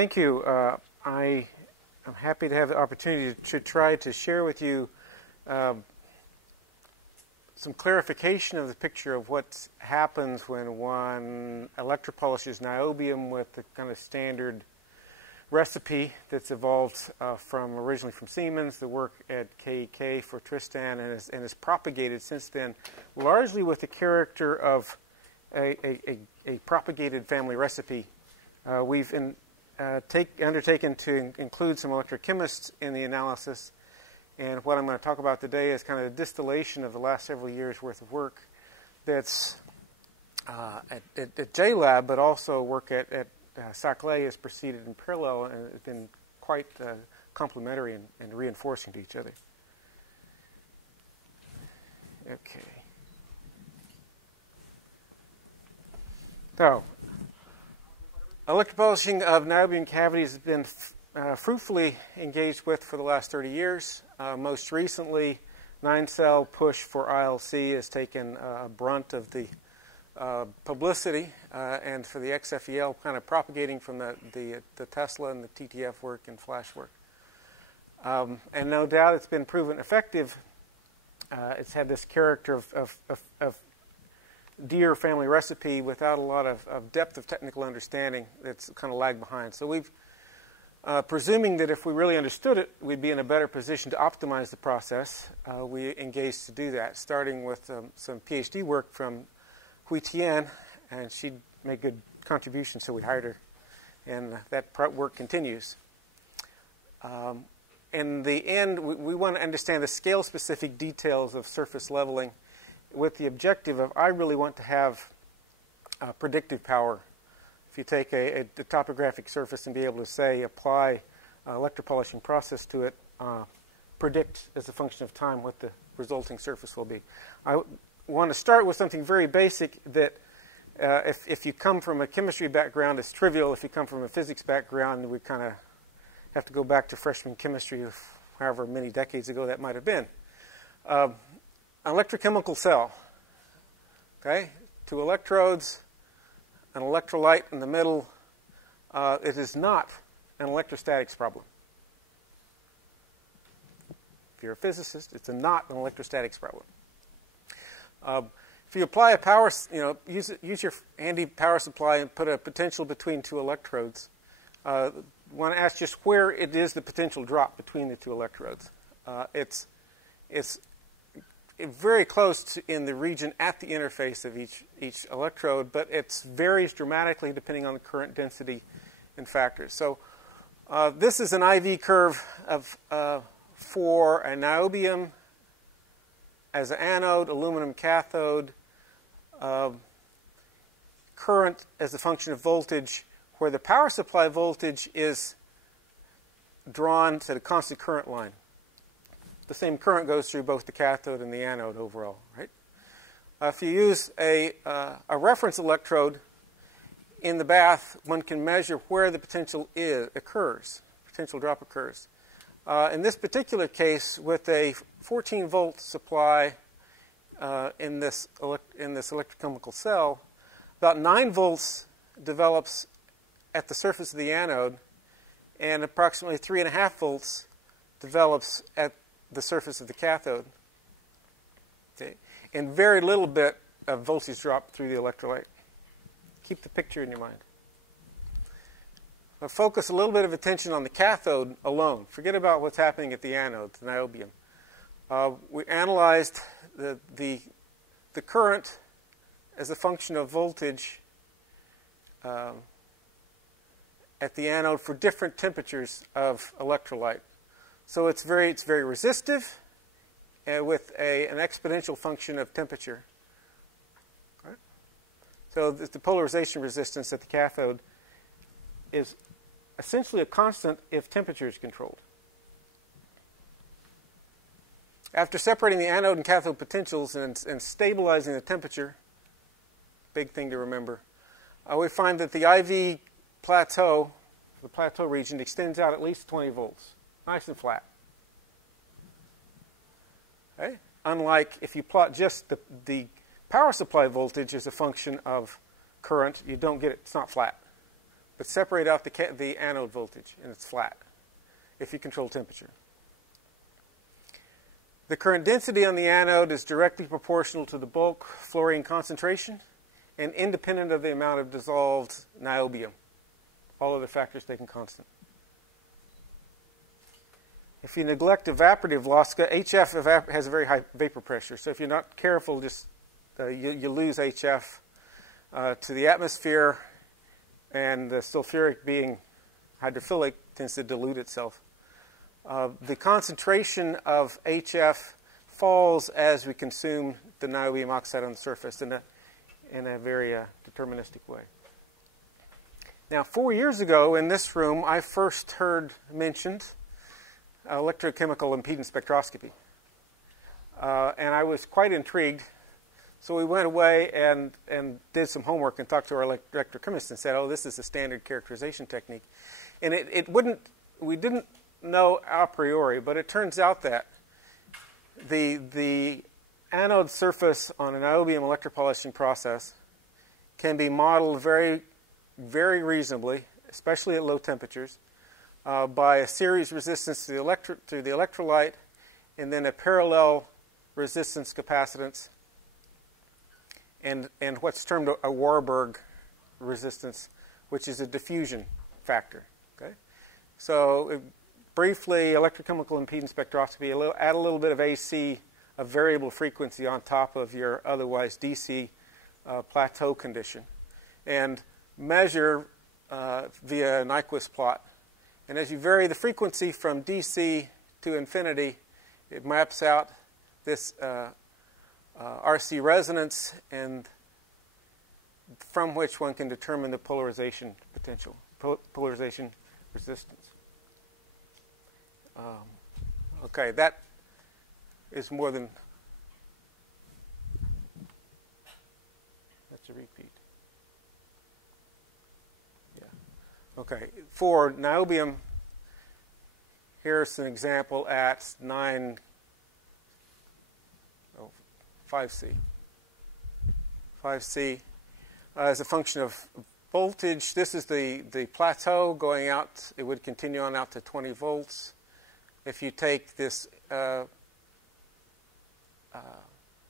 Thank you. I am happy to have the opportunity to try to share with you some clarification of the picture of what happens when one electropolishes niobium with the kind of standard recipe that's evolved originally from Siemens, the work at KEK for Tristan, and is propagated since then, largely with the character of a propagated family recipe. We've undertaken to include some electrochemists in the analysis, and what I'm going to talk about today is kind of a distillation of the last several years' worth of work that's at JLab, but also work at Saclay has proceeded in parallel and has been quite complementary and reinforcing to each other. Okay. So, electropolishing of niobium cavities has been fruitfully engaged with for the last 30 years. Most recently, 9-cell push for ILC has taken a brunt of the publicity, and for the XFEL kind of propagating from the Tesla and the TTF work and flash work. And no doubt it's been proven effective. It's had this character of dear family recipe without a lot of depth of technical understanding that's kind of lagged behind. So we've, presuming that if we really understood it, we'd be in a better position to optimize the process, we engaged to do that, starting with some PhD work from Hui Tian, and she'd made good contributions, so we hired her, and that work continues. In the end, we want to understand the scale-specific details of surface leveling with the objective of, I really want to have predictive power. If you take a topographic surface and be able to, say, apply an electropolishing process to it, predict as a function of time what the resulting surface will be. I want to start with something very basic that if you come from a chemistry background, it's trivial. If you come from a physics background, we kind of have to go back to freshman chemistry of however many decades ago that might have been. An electrochemical cell, okay? 2 electrodes, an electrolyte in the middle. It is not an electrostatics problem. If you're a physicist, it's not an electrostatics problem. If you apply a power, use your handy power supply and put a potential between 2 electrodes. Want to ask just where it is the potential drop between the 2 electrodes. It's very close to in the region at the interface of each electrode, but it varies dramatically depending on the current density and factors. So this is an IV curve for a niobium as an anode, aluminum cathode, current as a function of voltage, where the power supply voltage is drawn to the constant current line. The same current goes through both the cathode and the anode overall, right? If you use a reference electrode in the bath, one can measure where the potential potential drop occurs. In this particular case, with a 14-volt supply in this electrochemical cell, about 9 volts develops at the surface of the anode, and approximately 3.5 volts develops at the surface of the cathode. Okay. And very little bit of voltage drop through the electrolyte. Keep the picture in your mind. I'll focus a little bit of attention on the cathode alone. Forget about what's happening at the anode, the niobium. We analyzed the current as a function of voltage at the anode for different temperatures of electrolyte. So it's very resistive with an exponential function of temperature. Right? So the polarization resistance at the cathode is essentially a constant if temperature is controlled. After separating the anode and cathode potentials and stabilizing the temperature, big thing to remember, we find that the IV plateau, the plateau region, extends out at least 20 volts. Nice and flat. Okay? Unlike if you plot just the power supply voltage as a function of current, you don't get it. It's not flat. but separate out the anode voltage, and it's flat if you control temperature. The current density on the anode is directly proportional to the bulk fluorine concentration and independent of the amount of dissolved niobium. All other factors taken constant. If you neglect evaporative loss, HF has a very high vapor pressure. So if you're not careful, just you lose HF to the atmosphere, and the sulfuric, being hydrophilic, tends to dilute itself. The concentration of HF falls as we consume the niobium oxide on the surface in a very deterministic way. Now, 4 years ago in this room, I first heard mentioned electrochemical impedance spectroscopy. And I was quite intrigued. So we went away and did some homework and talked to our electrochemist and said, oh, this is a standard characterization technique. And we didn't know a priori, but it turns out that the anode surface on an niobium electropolishing process can be modeled very, very reasonably, especially at low temperatures, by a series resistance to the electrolyte and then a parallel resistance capacitance and what's termed a Warburg resistance, which is a diffusion factor. Okay? So briefly, electrochemical impedance spectroscopy, add a little bit of AC, a variable frequency on top of your otherwise DC plateau condition, and measure via a Nyquist plot. And as you vary the frequency from DC to infinity, it maps out this RC resonance, and from which one can determine the polarization potential, polarization resistance. Okay, that is more than... That's a repeat. Yeah. Okay, for niobium, here's an example at 5C. 5C is a function of voltage. This is the plateau going out. It would continue on out to 20 volts. If you take this impedance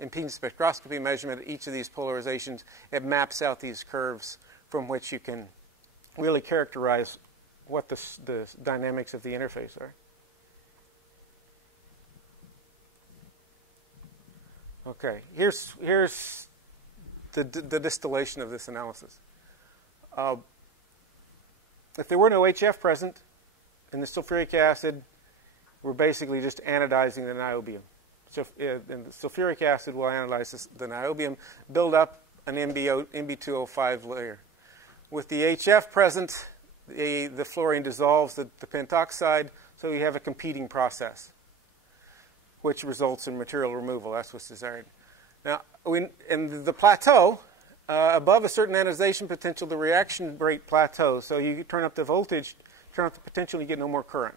spectroscopy measurement at each of these polarizations, it maps out these curves from which you can really characterize what the dynamics of the interface are. Okay, here's the distillation of this analysis. If there were no HF present in the sulfuric acid, we're basically just anodizing the niobium. So, and the sulfuric acid will anodize the niobium, build up an Mb2O5 layer. With the HF present, the fluorine dissolves the pentoxide, so you have a competing process, which results in material removal. That's what's desired. Now, in the plateau, above a certain anodization potential, the reaction rate plateaus. So you turn up the voltage, turn up the potential, you get no more current.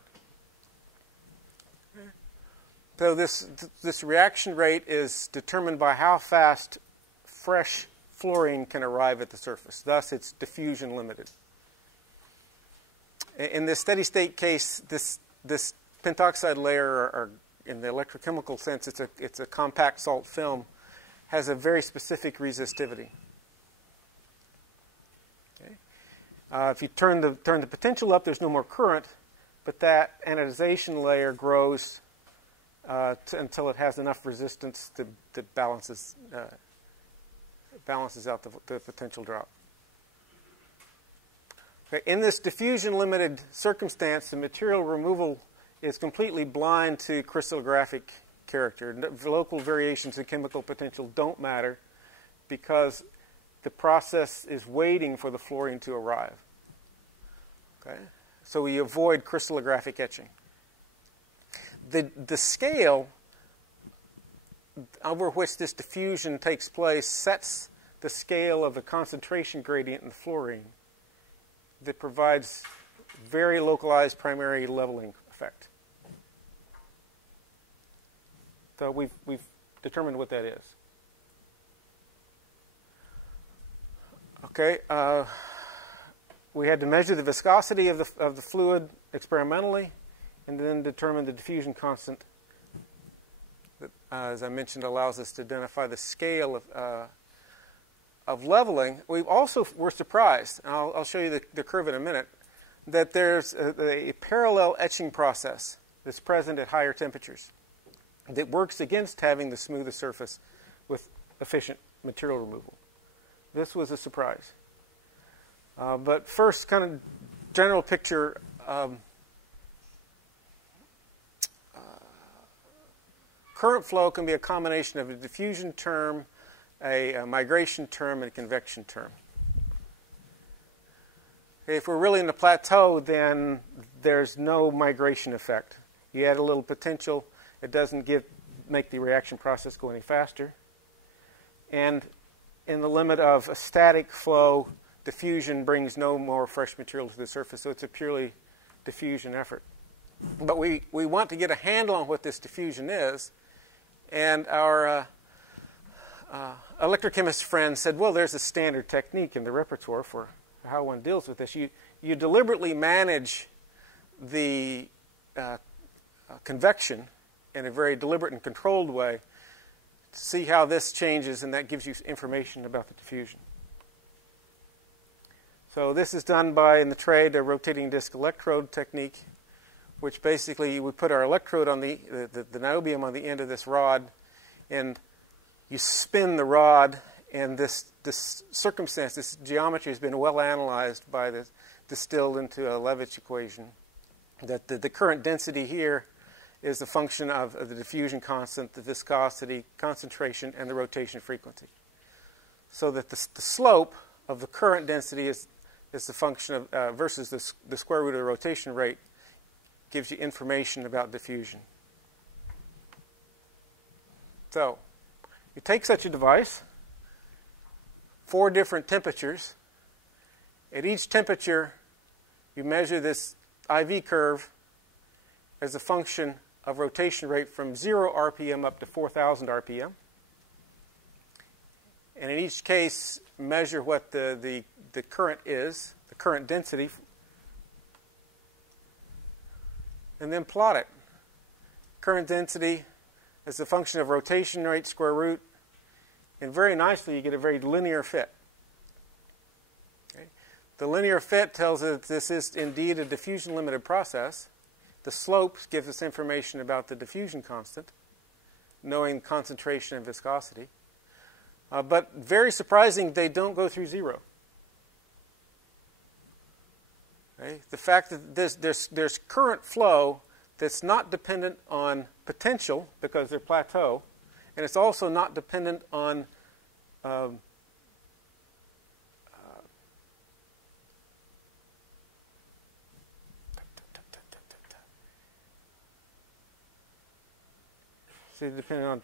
So this reaction rate is determined by how fast fresh fluorine can arrive at the surface. Thus, it's diffusion limited. In this steady state case, this pentoxide layer, or in the electrochemical sense, it's a compact salt film, has a very specific resistivity. Okay? If you turn the potential up, there's no more current, but that anodization layer grows until it has enough resistance to balances out the potential drop. Okay, in this diffusion-limited circumstance, the material removal is completely blind to crystallographic character. Local variations in chemical potential don't matter because the process is waiting for the fluorine to arrive. Okay? So we avoid crystallographic etching. The scale over which this diffusion takes place sets the scale of the concentration gradient in the fluorine that provides very localized primary leveling effect. So we've determined what that is. Okay. we had to measure the viscosity of the fluid experimentally, and then determine the diffusion constant that, as I mentioned, allows us to identify the scale of leveling. We also were surprised, and I'll show you the curve in a minute, that there's a parallel etching process that's present at higher temperatures that works against having the smoothest surface with efficient material removal. This was a surprise. But first, kind of general picture. Current flow can be a combination of a diffusion term, a migration term, and a convection term. If we're really in the plateau, then there's no migration effect. You add a little potential, it doesn't make the reaction process go any faster. And in the limit of a static flow, diffusion brings no more fresh material to the surface, so it's a purely diffusion effort. But we want to get a handle on what this diffusion is, and our electrochemist friend said, well, there's a standard technique in the repertoire for how one deals with this. You deliberately manage the convection in a very deliberate and controlled way to see how this changes, and that gives you information about the diffusion. So this is done by, in the trade, a rotating disc electrode technique, which basically we put our electrode on the niobium on the end of this rod, and you spin the rod, and this circumstance, this geometry has been well analyzed by the distilled into a Levitch equation, that the current density here is the function of the diffusion constant, the viscosity, concentration, and the rotation frequency. So that the slope of the current density is the function of, versus the square root of the rotation rate, gives you information about diffusion. So, you take such a device, 4 different temperatures. At each temperature, you measure this IV curve as a function of rotation rate from 0 RPM up to 4,000 RPM. And in each case, measure what the current is, the current density, and then plot it. Current density as a function of rotation rate square root, and very nicely you get a very linear fit. Okay? The linear fit tells us that this is indeed a diffusion limited process. The slope gives us information about the diffusion constant, knowing concentration and viscosity. But very surprising, they don't go through 0. Okay? The fact that there's current flow that's not dependent on potential because they're plateau, and it's also not dependent on depending on